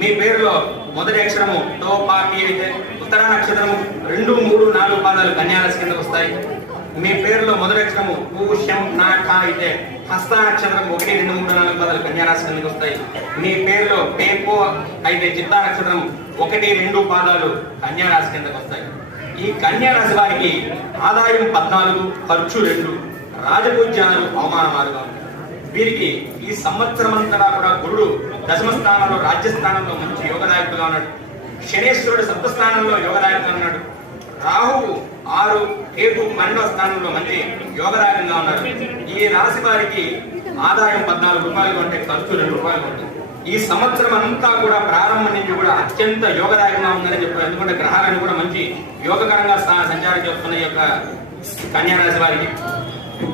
మీ పేరులో మొదటి అక్షరము తో పాటి అయితే ఉత్తర నక్షత్రము 2, 3, 4 పాదాలు కన్యారాశి కిందకు వస్తాయి. మీ పేరులో మొదటి అక్షరము పూష్యం నా కా అయితే హస్త నక్షత్రం 1, 2, 3, 4 పాదాలు కన్యారాశి కిందకు వస్తాయి. మీ పేరులో పేపో అయితే చిత్తా నక్షత్రం 1, 2 పాదాలు కన్యారాశి కిందకు వస్తాయి. ఈ కన్యారాశి వారికి ఆదాయం 14, ఖర్చు 2, రాజపూజ్యాలు అవమానమాలుగా ఉంటాయి. వీరికి ఈ సంవత్సరం అంతా కూడా గురుడు దశమ స్థానంలో రాజ్యస్థానంలో మంచి యోగదాయకుడుగా ఉన్నాడు. శనేశ్వరుడు సప్తస్థానంలో యోగదాయకుడుగా ఉన్నాడు. రాహువు 6, కేతు 12వ స్థానంలో మంచి యోగదాయకంగా ఉన్నారు. ఈ రాశి వారికి ఆదాయం 14 రూపాయలు ఉంటే ఖర్చు 2 రూపాయలు ఉంటుంది. ఈ సంవత్సరం అంతా కూడా ప్రారంభం నుంచి కూడా అత్యంత యోగదాయకంగా ఉందని చెప్పారు. ఎందుకంటే గ్రహాలను కూడా మంచి యోగకరంగా సంచారం చేస్తున్న ఈ యొక్క కన్యారాశి వారికి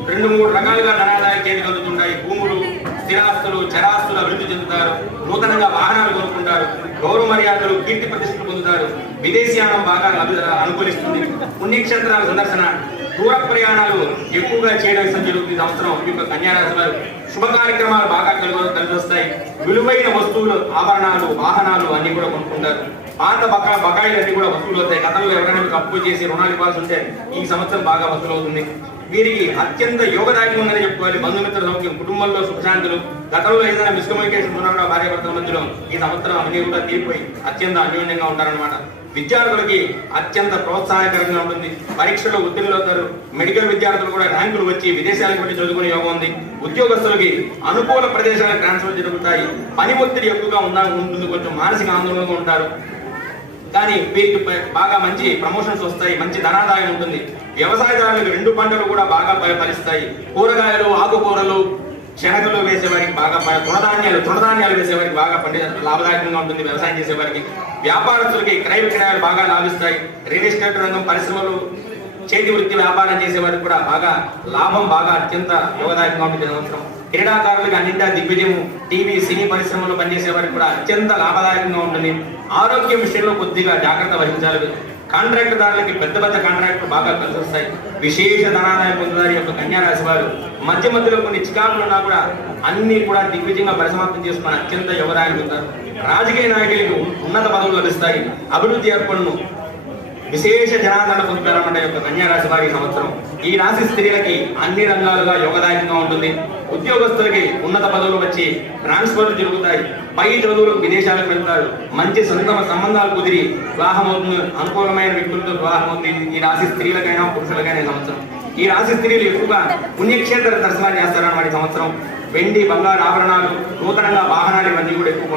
2, 3 రకాలుగా ధనాదాయం చేతికి అందుతుంటాయి. భూములు, స్థిరాస్తులు, చరాస్తులు అభివృద్ధి చెందుతారు. నూతనంగా వాహనాలు కొనుక్కుంటారు. గౌరవ మర్యాదలు, కీర్తి ప్రతిష్టలు పొందుతారు. విదేశీయానం బాగా అనుకూలిస్తుంది. పుణ్యక్షేత్రాల సందర్శన, దూర ప్రయాణాలు ఎక్కువగా చేయడం జరుగుతుంది. సంవత్సరం ఈ యొక్క కన్యారాశి వారు శుభ కార్యక్రమాలు బాగా కలిసి వస్తాయి. విలువైన వస్తువులు, ఆభరణాలు, వాహనాలు అన్ని కూడా కొనుక్కుంటారు. పాత బకాయిలు అన్ని కూడా వసూలు అవుతాయి. గతంలో ఎవరైనా అప్పు చేసి రుణాలు ఇవ్వాల్సి ఉంటే ఈ సంవత్సరం బాగా వసూలు అవుతుంది. వీరికి అత్యంత యోగదాయకం ఉందని చెప్పుకోవాలి. బంధుమిత్రుల సౌఖ్యం, కుటుంబంలో సుఖశాంతులు, గతంలో ఏదైనా మిస్కమ్యూనికేషన్ ఉన్న భార్యాభర్తల మధ్యలో ఈ సంవత్సరం అన్ని కూడా తీరిపోయి అత్యంత అన్యోన్యంగా ఉంటారనమాట. విద్యార్థులకి అత్యంత ప్రోత్సాహకరంగా ఉంటుంది. పరీక్షలో ఉత్తీర్ణులవుతారు. మెడికల్ విద్యార్థులు కూడా ర్యాంకులు వచ్చి విదేశాలకు వెళ్ళి చదువుకునే యోగం ఉంది. ఉద్యోగస్తులకి అనుకూల ప్రదేశాలకు ట్రాన్స్ఫర్ జరుగుతాయి. పని ఒత్తిడి ఎక్కువగా ఉంటుంది. కొంచెం మానసిక ఆందోళనగా ఉంటారు. కానీ వీరికి బాగా మంచి ప్రమోషన్స్ వస్తాయి. మంచి ధనాదాయం ఉంటుంది. వ్యవసాయదారులకు 2 పంటలు కూడా బాగా ఫలిస్తాయి. కూరగాయలు, ఆకుకూరలు, శనగలు వేసేవారికి బాగా, తృణధాన్యాలు వేసేవారికి బాగా లాభదాయకంగా ఉంటుంది. వ్యవసాయం చేసేవారికి, వ్యాపారస్తులకి క్రయ విక్రయాలు బాగా లాభిస్తాయి. రియల్ ఎస్టేట్ రంగం, పరిశ్రమలు, చేతి వృత్తి వ్యాపారం చేసేవారికి కూడా బాగా లాభం అత్యంత యోగదాయకంగా ఉంటుంది సంవత్సరం. క్రీడాకారులకు అన్నింటా దిగ్విజయము. టీవీ, సినీ పరిశ్రమలో పనిచేసే వారికి కూడా అత్యంత లాభదాయకంగా ఉంటుంది. ఆరోగ్యం విషయంలో కొద్దిగా జాగ్రత్త వహించాలి. కాంట్రాక్టుదారులకి పెద్ద కాంట్రాక్టులు బాగా కలిసి వస్తాయి. విశేష ధనాదాయం పొందుతారు. యొక్క కన్యారాశి వారు మధ్యలో కొన్ని చికాకులు ఉన్నా కూడా అన్ని కూడా దిగ్విజయంగా పరిసమాప్తం చేసుకుని అత్యంత యోగదాయం పొందుతారు. రాజకీయ నాయకులకు ఉన్నత పదవులు లభిస్తాయి. అభివృద్ధి ఏర్పడును. విశేష జనాదరణ పొందుతారన్నమాట యొక్క కన్యారాశి వారి సంవత్సరం. ఈ రాశి స్త్రీలకి అన్ని రంగాలుగా యోగదాయకంగా ఉంటుంది. ఉద్యోగస్తులకి ఉన్నత పదవులు వచ్చి ట్రాన్స్ఫర్లు జరుగుతాయి. పై చదువులు విదేశాలకు వెళ్తారు. మంచి సంబంధాలు కుదిరి వివాహం అవుతుంది. అనుకూలమైన వ్యక్తులతో వివాహం అవుతుంది. ఈ రాశి స్త్రీలకైనా పురుషులకైనా సంవత్సరం. ఈ రాశి స్త్రీలు ఎక్కువగా పుణ్యక్షేత్ర దర్శనాలు చేస్తారన్నమాట ఈ సంవత్సరం. వెండి, బంగారు ఆభరణాలు, నూతనంగా వాహనాలు ఇవన్నీ కూడా ఎక్కువ